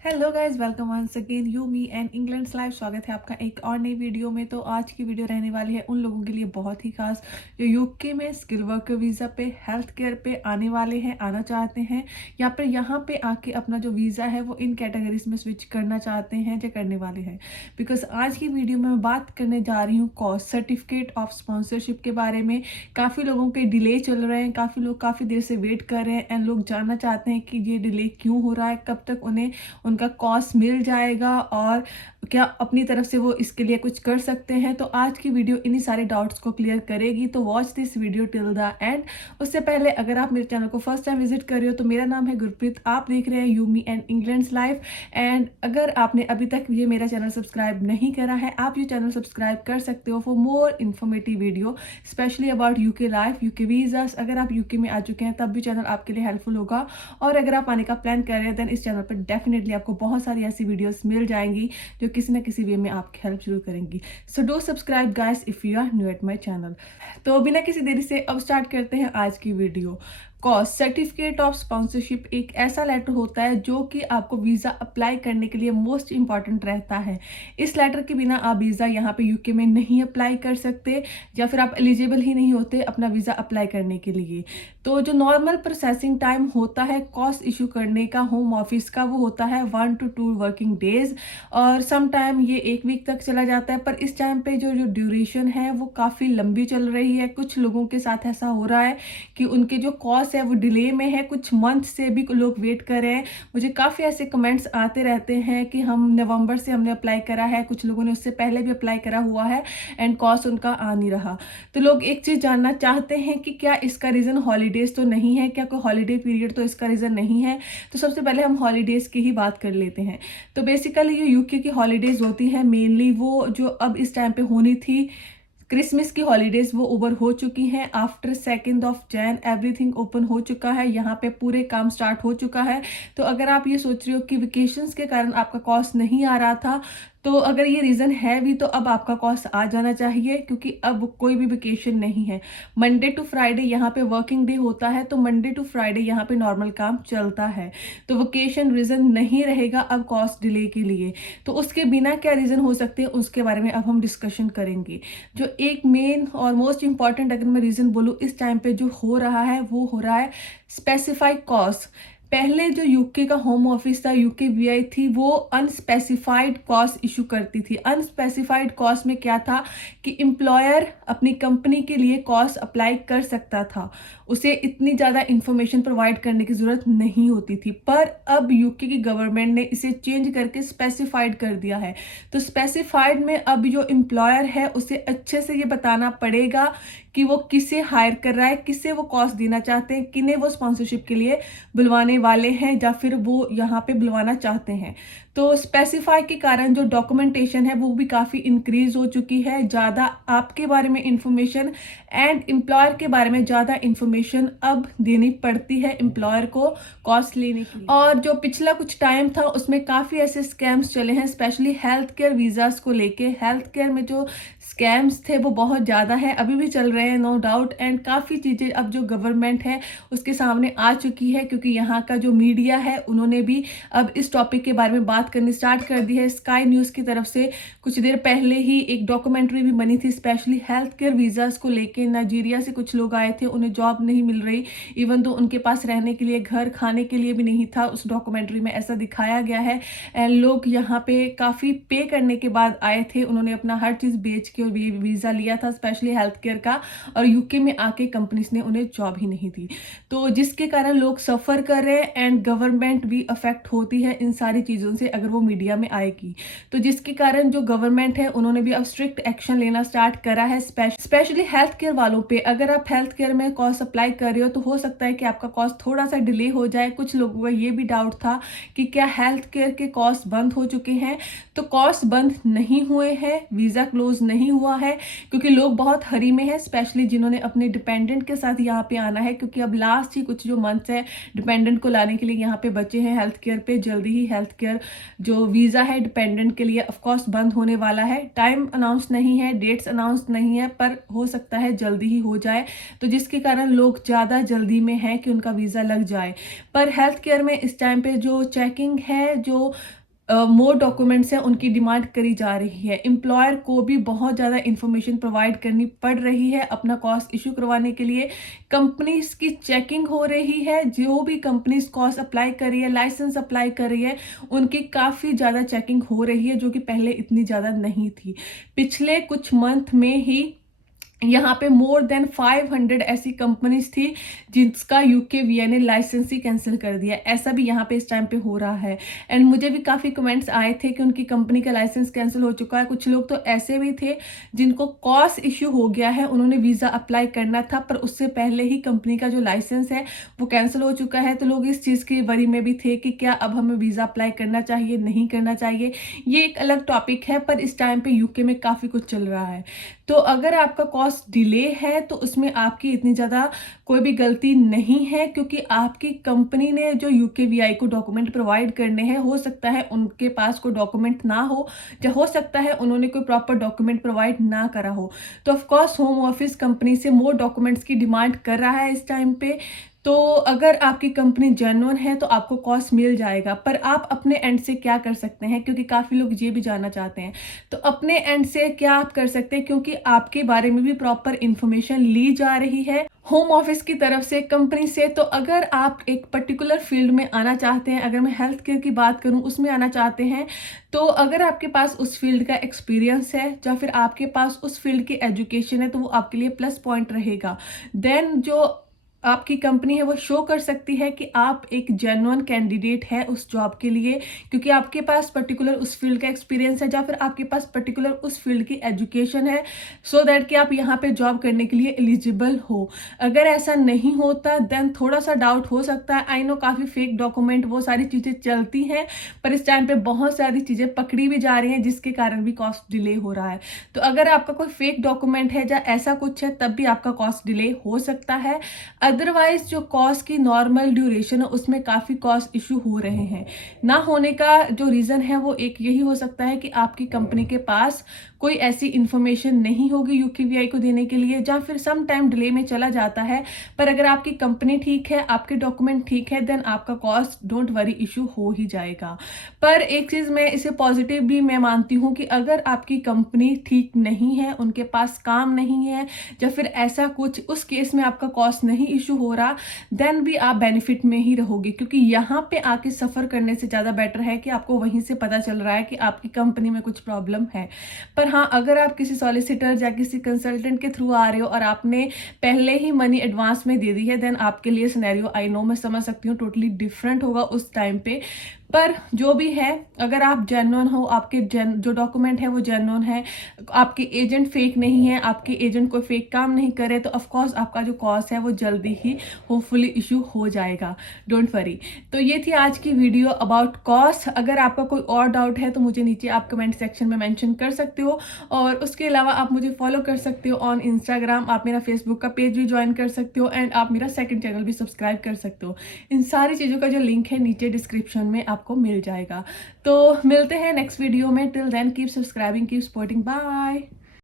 Hello guys, welcome once again you me and England's live. स्वागत है आपका एक और नई वीडियो में। तो आज की वीडियो रहने वाली है उन लोगों के लिए बहुत ही खास जो यूके में स्किल वर्कर वीज़ा पे हेल्थ केयर पे आने वाले हैं, आना चाहते हैं, या फिर यहाँ पे आके अपना जो वीज़ा है वो इन कैटेगरीज में स्विच करना चाहते हैं जो करने वाले हैं। बिकॉज आज की वीडियो में मैं बात करने जा रही हूँ कॉस सर्टिफिकेट ऑफ स्पॉन्सरशिप के बारे में। काफ़ी लोगों के डिले चल रहे हैं, काफ़ी लोग काफ़ी देर से वेट कर रहे हैं एंड लोग जानना चाहते हैं कि ये डिले क्यों हो रहा है, कब तक उन्हें उनका कॉस्ट मिल जाएगा और क्या अपनी तरफ से वो इसके लिए कुछ कर सकते हैं। तो आज की वीडियो इन्हीं सारे डाउट्स को क्लियर करेगी, तो watch this video till the end. उससे पहले अगर आप मेरे चैनल को फर्स्ट टाइम विजिट कर रहे हो तो मेरा नाम है गुरप्रीत, आप देख रहे हैं Yumi and England's life. And अगर आपने अभी तक ये मेरा चैनल सब्सक्राइब नहीं करा है, आप ये चैनल सब्सक्राइब कर सकते हो for more informative video specially about UK life, UK visas. अगर आप यूके में आ चुके हैं तब भी चैनल आपके लिए हेल्पफुल होगा, और अगर आप आने का प्लान कर रहे हैं देन इस चैनल पर डेफिनेटली आपको बहुत सारी ऐसी वीडियोस मिल जाएंगी जो किसी ना किसी वे में आपकी हेल्प जरूर करेंगी। So do subscribe guys if you are new at my channel. तो बिना किसी देरी से अब स्टार्ट करते हैं आज की video. Cost certificate of sponsorship एक ऐसा लेटर होता है जो कि आपको वीज़ा अप्लाई करने के लिए मोस्ट इंपॉर्टेंट रहता है। इस लेटर के बिना आप वीज़ा यहाँ पे यूके में नहीं अप्लाई कर सकते, या फिर आप एलिजिबल ही नहीं होते अपना वीज़ा अप्लाई करने के लिए। तो जो नॉर्मल प्रोसेसिंग टाइम होता है कॉस्ट इशू करने का होम ऑफिस का, वो होता है 1 to 2 वर्किंग डेज, और सम टाइम ये 1 वीक तक चला जाता है। पर इस टाइम पे जो जो ड्यूरेशन है वो काफ़ी लंबी चल रही है। कुछ लोगों के साथ ऐसा हो रहा है कि उनके जो कॉस्ट है वो डिले में है, कुछ मंथ से भी लोग वेट कर रहे हैं। मुझे काफ़ी ऐसे कमेंट्स आते रहते हैं कि हम नवंबर से हमने अप्लाई करा है, कुछ लोगों ने उससे पहले भी अप्लाई करा हुआ है एंड कॉस्ट उनका आ नहीं रहा। तो लोग एक चीज़ जानना चाहते हैं कि क्या इसका रीज़न हॉलीडेज तो नहीं है, क्या कोई हॉलीडे पीरियड तो इसका रीज़न नहीं है। तो सबसे पहले हम हॉलीडेज की ही बात कर लेते हैं। तो बेसिकली ये यूके की हॉलीडेज होती है मेनली, वो जो अब इस टाइम पे होनी थी क्रिसमस की हॉलीडेज, वो ओवर हो चुकी हैं। आफ्टर 2 जैन एवरीथिंग ओपन हो चुका है, यहाँ पे पूरे काम स्टार्ट हो चुका है। तो अगर आप ये सोच रहे हो कि वेकेशंस के कारण आपका कॉस्ट नहीं आ रहा था, तो अगर ये रीज़न है भी तो अब आपका कॉस्ट आ जाना चाहिए, क्योंकि अब कोई भी वेकेशन नहीं है। मंडे टू फ्राइडे यहाँ पे वर्किंग डे होता है, तो मंडे टू फ्राइडे यहाँ पे नॉर्मल काम चलता है। तो वेकेशन रीज़न नहीं रहेगा अब कॉस्ट डिले के लिए। तो उसके बिना क्या रीज़न हो सकते हैं उसके बारे में अब हम डिस्कशन करेंगे। जो एक मेन और मोस्ट इंपॉर्टेंट अगर मैं रीज़न बोलूँ इस टाइम पे जो हो रहा है वो हो रहा है स्पेसिफाइड कॉस्ट। पहले जो यूके का होम ऑफिस था, यूके वीआई थी, वो अनस्पेसिफाइड कॉस्ट इशू करती थी। अनस्पेसिफाइड कॉस्ट में क्या था कि एम्प्लॉयर अपनी कंपनी के लिए कॉस्ट अप्लाई कर सकता था, उसे इतनी ज़्यादा इंफॉर्मेशन प्रोवाइड करने की ज़रूरत नहीं होती थी। पर अब यूके की गवर्नमेंट ने इसे चेंज करके स्पेसिफाइड कर दिया है। तो स्पेसिफाइड में अब जो एम्प्लॉयर है उसे अच्छे से ये बताना पड़ेगा कि वो किसे हायर कर रहा है, किसे वो कॉस्ट देना चाहते हैं, किन्हें वो स्पॉन्सरशिप के लिए बुलवाने वाले हैं या फिर वो यहाँ पे बुलवाना चाहते हैं। तो स्पेसिफाई के कारण जो डॉक्यूमेंटेशन है वो भी काफ़ी इंक्रीज हो चुकी है। ज़्यादा आपके बारे में इंफॉर्मेशन एंड एम्प्लॉयर के बारे में ज़्यादा इंफॉर्मेशन अब देनी पड़ती है एम्प्लॉयर को कॉस्ट लेने के लिए। और जो पिछला कुछ टाइम था उसमें काफ़ी ऐसे स्कैम्स चले हैं, स्पेशली हेल्थ केयर वीज़ास को लेके। हेल्थ केयर में जो स्कैम्स थे वो बहुत ज़्यादा है, अभी भी चल रहे हैं नो डाउट। एंड काफ़ी चीज़ें अब जो गवर्नमेंट है उसके सामने आ चुकी है, क्योंकि यहाँ का जो मीडिया है उन्होंने भी अब इस टॉपिक के बारे में बात करनी स्टार्ट कर दी है। स्काई न्यूज़ की तरफ से कुछ देर पहले ही एक डॉक्यूमेंट्री भी बनी थी स्पेशली हेल्थ केयर वीज़ास को लेके। नाइजीरिया से कुछ लोग आए थे, उन्हें जॉब नहीं मिल रही, इवन तो उनके पास रहने के लिए घर, खाने के लिए भी नहीं था। उस डॉक्यूमेंट्री में ऐसा दिखाया गया है। एंड लोग यहाँ पे काफ़ी पे करने के बाद आए थे, उन्होंने अपना हर चीज़ बेच के और वीज़ा लिया था स्पेशली हेल्थ केयर का, और यूके में आके कंपनीज ने उन्हें जॉब ही नहीं दी। तो जिसके कारण लोग सफ़र कर रहे हैं एंड गवर्नमेंट भी अफेक्ट होती है इन सारी चीज़ों से अगर वो मीडिया में आएगी। तो जिसके कारण जो गवर्नमेंट है उन्होंने भी अब स्ट्रिक्ट एक्शन लेना स्टार्ट करा है स्पेशली हेल्थ केयर वालों पे। अगर आप हेल्थ केयर में कॉस्ट अप्लाई कर रहे हो तो हो सकता है कि आपका कॉस्ट थोड़ा सा डिले हो जाए। कुछ लोगों का ये भी डाउट था कि क्या हेल्थ केयर के कॉस्ट बंद हो चुके हैं, तो कॉस्ट बंद नहीं हुए हैं, वीज़ा क्लोज नहीं नहीं हुआ है, क्योंकि लोग बहुत हरी में हैं, स्पेशली जिन्होंने अपने डिपेंडेंट के साथ यहाँ पे आना है, क्योंकि अब लास्ट ही कुछ जो मंथ्स है डिपेंडेंट को लाने के लिए यहाँ पे बचे हैं हेल्थ केयर पे। जल्दी ही हेल्थ केयर जो वीज़ा है डिपेंडेंट के लिए ऑफकोर्स बंद होने वाला है। टाइम अनाउंस नहीं है, डेट्स अनाउंस नहीं है, पर हो सकता है जल्दी ही हो जाए, तो जिसके कारण लोग ज़्यादा जल्दी में हैं कि उनका वीज़ा लग जाए। पर हेल्थ केयर में इस टाइम पे जो चेकिंग है, जो मोर डॉक्यूमेंट्स हैं, उनकी डिमांड करी जा रही है। एम्प्लॉयर को भी बहुत ज़्यादा इंफॉर्मेशन प्रोवाइड करनी पड़ रही है अपना कॉस्ट इशू करवाने के लिए। कंपनीज की चेकिंग हो रही है, जो भी कंपनीज कॉस्ट अप्लाई कर रही है, लाइसेंस अप्लाई कर रही है, उनकी काफ़ी ज़्यादा चेकिंग हो रही है, जो कि पहले इतनी ज़्यादा नहीं थी। पिछले कुछ मंथ में ही यहाँ पे मोर देन 500 ऐसी कंपनीज थी जिसका यूके ने लाइसेंस ही कैंसिल कर दिया। ऐसा भी यहाँ पे इस टाइम पे हो रहा है। एंड मुझे भी काफ़ी कमेंट्स आए थे कि उनकी कंपनी का लाइसेंस कैंसिल हो चुका है। कुछ लोग तो ऐसे भी थे जिनको कॉस्ट इश्यू हो गया है, उन्होंने वीज़ा अप्लाई करना था पर उससे पहले ही कंपनी का जो लाइसेंस है वो कैंसिल हो चुका है। तो लोग इस चीज़ की वरी में भी थे कि क्या अब हमें वीज़ा अप्लाई करना चाहिए, नहीं करना चाहिए। ये एक अलग टॉपिक है, पर इस टाइम पे यूके में काफ़ी कुछ चल रहा है। तो अगर आपका कॉस्ट डिले है तो उसमें आपकी इतनी ज़्यादा कोई भी गलती नहीं है, क्योंकि आपकी कंपनी ने जो यूके को डॉक्यूमेंट प्रोवाइड करने हैं, हो सकता है उनके पास कोई डॉक्यूमेंट ना हो, या हो सकता है उन्होंने कोई प्रॉपर डॉक्यूमेंट प्रोवाइड ना करा हो। तो ऑफकोर्स होम ऑफिस कंपनी से मोर डॉक्यूमेंट्स की डिमांड कर रहा है इस टाइम पे। तो अगर आपकी कंपनी जेन्युइन है तो आपको कॉस्ट मिल जाएगा, पर आप अपने एंड से क्या कर सकते हैं, क्योंकि काफ़ी लोग ये भी जानना चाहते हैं। तो अपने एंड से क्या आप कर सकते हैं, क्योंकि आपके बारे में भी प्रॉपर इंफॉर्मेशन ली जा रही है होम ऑफिस की तरफ से, कंपनी से। तो अगर आप एक पर्टिकुलर फील्ड में आना चाहते हैं, अगर मैं हेल्थ केयर की बात करूं उसमें आना चाहते हैं, तो अगर आपके पास उस फील्ड का एक्सपीरियंस है या फिर आपके पास उस फील्ड की एजुकेशन है, तो वो आपके लिए प्लस पॉइंट रहेगा। देन जो आपकी कंपनी है वो शो कर सकती है कि आप एक जेन्युइन कैंडिडेट है उस जॉब के लिए, क्योंकि आपके पास पर्टिकुलर उस फील्ड का एक्सपीरियंस है या फिर आपके पास पर्टिकुलर उस फील्ड की एजुकेशन है, सो दैट कि आप यहाँ पे जॉब करने के लिए एलिजिबल हो। अगर ऐसा नहीं होता देन थोड़ा सा डाउट हो सकता है। आई नो काफ़ी फेक डॉक्यूमेंट वो सारी चीज़ें चलती हैं, पर इस टाइम पे बहुत सारी चीज़ें पकड़ी भी जा रही हैं, जिसके कारण भी कॉस्ट डिले हो रहा है। तो अगर आपका कोई फेक डॉक्यूमेंट है या ऐसा कुछ है, तब भी आपका कॉस्ट डिले हो सकता है। अदरवाइज जो कॉस्ट की नॉर्मल ड्यूरेशन है उसमें काफ़ी कॉस्ट इशू हो रहे हैं। ना होने का जो रीज़न है वो एक यही हो सकता है कि आपकी कंपनी के पास कोई ऐसी इंफॉर्मेशन नहीं होगी यूके को देने के लिए, या फिर सम टाइम डिले में चला जाता है। पर अगर आपकी कंपनी ठीक है, आपके डॉक्यूमेंट ठीक है, देन आपका कॉस्ट डोंट वरी इशू हो ही जाएगा। पर एक चीज़ मैं इसे पॉजिटिव भी मैं मानती हूँ कि अगर आपकी कंपनी ठीक नहीं है, उनके पास काम नहीं है, या फिर ऐसा कुछ, उस केस में आपका कॉस्ट नहीं इशू हो रहा, देन भी आप बेनिफिट में ही रहोगे। क्योंकि यहाँ पे आके सफ़र करने से ज़्यादा बेटर है कि आपको वहीं से पता चल रहा है कि आपकी कंपनी में कुछ प्रॉब्लम है। पर हाँ, अगर आप किसी सॉलिसिटर या किसी कंसल्टेंट के थ्रू आ रहे हो और आपने पहले ही मनी एडवांस में दे दी है, देन आपके लिए सिनेरियो, आई नो, मैं समझ सकती हूँ, टोटली डिफरेंट होगा उस टाइम पे। पर जो भी है, अगर आप जेन्युइन हो, आपके जो डॉक्यूमेंट है वो जेन्युइन है, आपके एजेंट फेक नहीं है, आपके एजेंट कोई फेक काम नहीं करे, तो ऑफकोर्स आपका जो कॉस्ट है वो जल्दी ही होपफुली इशू हो जाएगा। Don't worry. तो ये थी आज की वीडियो अबाउट कॉस्ट। अगर आपका कोई और डाउट है तो मुझे नीचे आप कमेंट सेक्शन में मेंशन कर सकते हो, और उसके अलावा आप मुझे फॉलो कर सकते हो ऑन इंस्टाग्राम, आप मेरा फेसबुक का पेज भी ज्वाइन कर सकते हो, एंड आप मेरा सेकंड चैनल भी सब्सक्राइब कर सकते हो। इन सारी चीज़ों का जो लिंक है नीचे डिस्क्रिप्शन में आपको मिल जाएगा। तो मिलते हैं नेक्स्ट वीडियो में। Till then keep subscribing, keep supporting, bye.